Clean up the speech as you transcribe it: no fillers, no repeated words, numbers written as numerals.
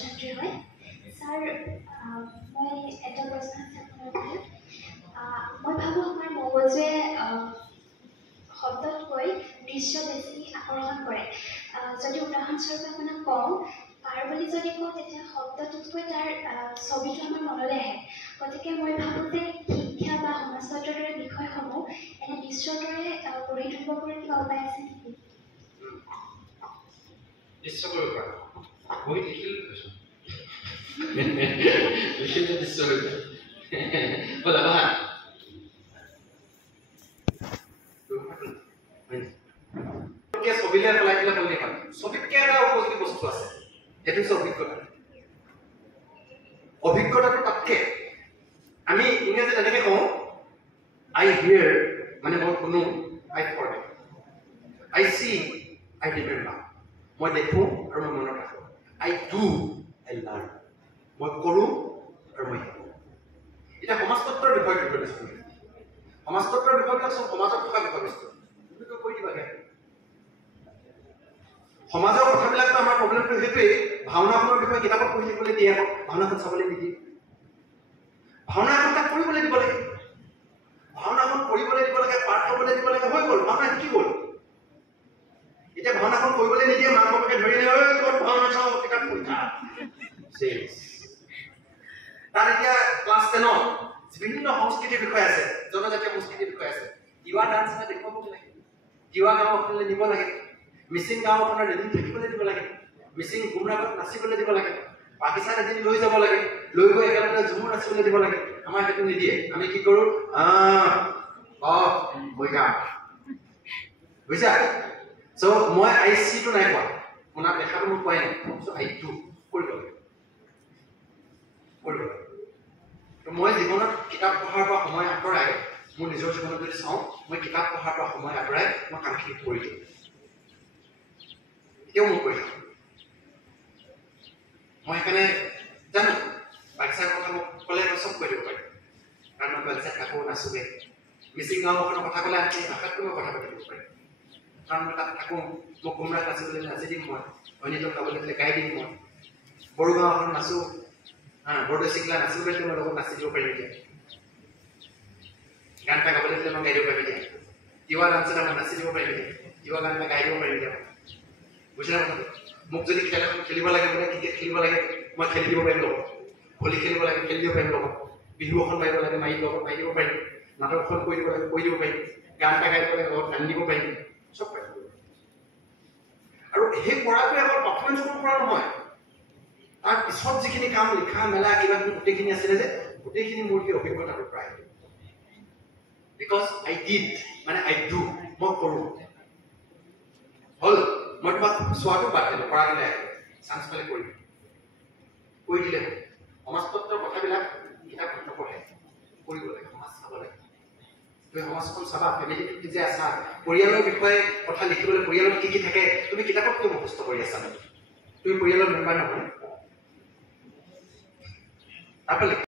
ছাত্ৰী হয় ছাৰ মই এটা প্ৰশ্ন আছে আপোনালোকে মই ভাবোঁ আমাৰ মগজুৱে শব্দতকৈ দৃশ্য বেছি আকৰ্ষণ কৰে যদি উদাহৰণস্বৰূপে আপোনাক কওঁ পাৰ বুলি যদি কওঁ তেতিয়া শব্দটোতকৈ তাৰ ছবিটো আমাৰ মনলৈ আহে গতিকে মই ভাবোঁ যে শিক্ষা বা সমাজতন্ত্ৰৰ দৰে বিষয়সমূহ এনে দৃশ্যৰ দৰে গঢ়ি তুলিব পৰা কিবা উপায় আছে নেকি দৃশ্য কৰিব পৰা মই দেখিলোঁ দৃশ্য বলা বহা ছবিলে পেলাই পেলাই বলি হয় ছবিতকে এটা উপযোগী বস্তু আছে সেইটো হৈছে অভিজ্ঞতা অভিজ্ঞতাটো তাতকে আমি ইংৰাজীত এনেকে কওঁ আই হিয়াৰ মানে মই শুনো আই ফৰগেট আই সি আই ৰিমেম্বাৰ মই দেখোঁ আৰু মই মনত ৰাখোঁ আই ডু আই লাৰ্ণ মই কৰোঁ আৰু মই শিকোঁ এতিয়া সমাজতন্ত্ৰৰ বিষয়টো লৈছোঁ সমাজতন্ত্ৰৰ বিষয়বিলাক চব সমাজত থকা বিষয়বস্তু তুমিতো কৈ দিবাগে সমাজৰ কথাবিলাকতো আমাৰ প্ৰব্লেমটো সেইটোৱেই ভাওনাখনৰ বিষয়ে কিতাপত পঢ়ি থাকিবলৈ দিয়ে আকৌ ভাওনাখন চাবলৈ নিদিয়ে ভাওনা এখন তাক কৰিবলৈ দিব লাগে ভাওনাখন কৰিবলৈ দিব লাগে পাঠ কৰিবলৈ দিব লাগে হৈ গ'ল ভাওনা কি হ'ল এতিয়া ভাওনাখন কৰিবলৈ নিদিয়ে মাক বাপেকে ধৰি ভাওনা চাওঁ কিতাপ পঢ়া তাৰ এতিয়া ক্লাছ 10 বিভিন্ন সংস্কৃতিৰ বিষয় আছে জনজাতীয় সংস্কৃতিৰ বিষয় আছে তিৱা ডান্স এটা দেখুৱাব লাগে তিৱা গাঁওখনলৈ নিব লাগে মিচিং গাঁওখনৰ এদিন থাকিবলৈ দিব লাগে মিচিং গুমৰাগত নাচিবলৈ দিব লাগে পাকিস্তান এদিন লৈ যাব লাগে লৈ গৈ একেলগে ঝুমুৰ নাচিবলৈ দিব লাগে আমাৰ সেইটো নিদিয়ে আমি কি কৰোঁ বুজিছা চ' মই আই চিটো নাই পোৱা শুনাত দেখাটো মোক পোৱাই নাই চ' আই টু কৰিব লাগে মই জীৱনত কিতাপ পঢ়াৰ পৰা সময় আঁতৰাই মোৰ নিজৰ জীৱনত যদি চাওঁ মই কিতাপ পঢ়াৰ পৰা সময় আঁতৰাই মই কামখিনি কৰি দিওঁ এতিয়াও মই কৰি থাকোঁ মই সেইকাৰণে জানো বাগিচাৰ কথা মোক ক'লে মই চব কৈ দিব পাৰিম কাৰণ মই বাগিচাত থাকোঁ নাচোগে মিচিং গাঁওখনৰ কথা ক'লে আনকি ভাষাতকৈ মই কথা পাতিব পাৰিম কাৰণ মই তাত থাকোঁ মোক কোমৰাত নাচিবলৈ নাচি দিম মই অন্যতম গাবলৈ হ'লে গাই দিম মই বড়ো গাঁওখনত নাচোঁ বড়ো চিকলা নাচিবলৈ মই লগত নাচি দিব পাৰিম এতিয়া গান এটা গাবলৈ দিলে মই গাই দিব পাৰিম এতিয়া তিৱা ডান্স এটা মই নাচি দিব পাৰিম এতিয়া তিৱা গান এটা গাই দিব পাৰিম এতিয়া বুজিলা কথাটো মোক যদি খেল এখন খেলিব লাগে বোলে ক্ৰিকেট খেলিব লাগে মই খেলি দিব পাৰিম লগত ভলী খেলিব লাগে খেলি দিব পাৰিম লগত বিহু এখন মাৰিব লাগে মাৰি দিব পাৰিম নাটক এখন কৈ দিব লাগে কৈ দিব পাৰিম গান এটা গাই দিব লাগে লগত গান দিব পাৰিম চব পাৰিম আৰু সেই পঢ়াটোৱে অকল পাৰফৰ্মেঞ্চৰ পৰা নহয় তাৰ পিছত যিখিনি কাম লিখা মেলা কিবা কিবি গোটেইখিনি আছিলে যে গোটেইখিনি মোৰ সেই অভিজ্ঞতাটো প্ৰায় বিকজ আই ডিড মানে আই ডু মই কৰোঁ হ'ল মই তোমাক চোৱাটো বাদ দিলোঁ পৰা দিলে চান্স পালে কৰি দিলে হ'ল সমাজতন্ত্ৰৰ কথাবিলাক কিতাপ নপঢ়ে কৰিব লাগে সমাজ চাব লাগে তুমি সমাজখন চাবা ফেমিলিটোত কি যে আছা পৰিয়ালৰ বিষয়ে কথা লিখিবলৈ পৰিয়ালত কি কি থাকে তুমি কিতাপত কিয় মুখস্থ কৰি আছা তুমি পৰিয়ালৰ মেম্বাৰ নহয় তাৰপৰা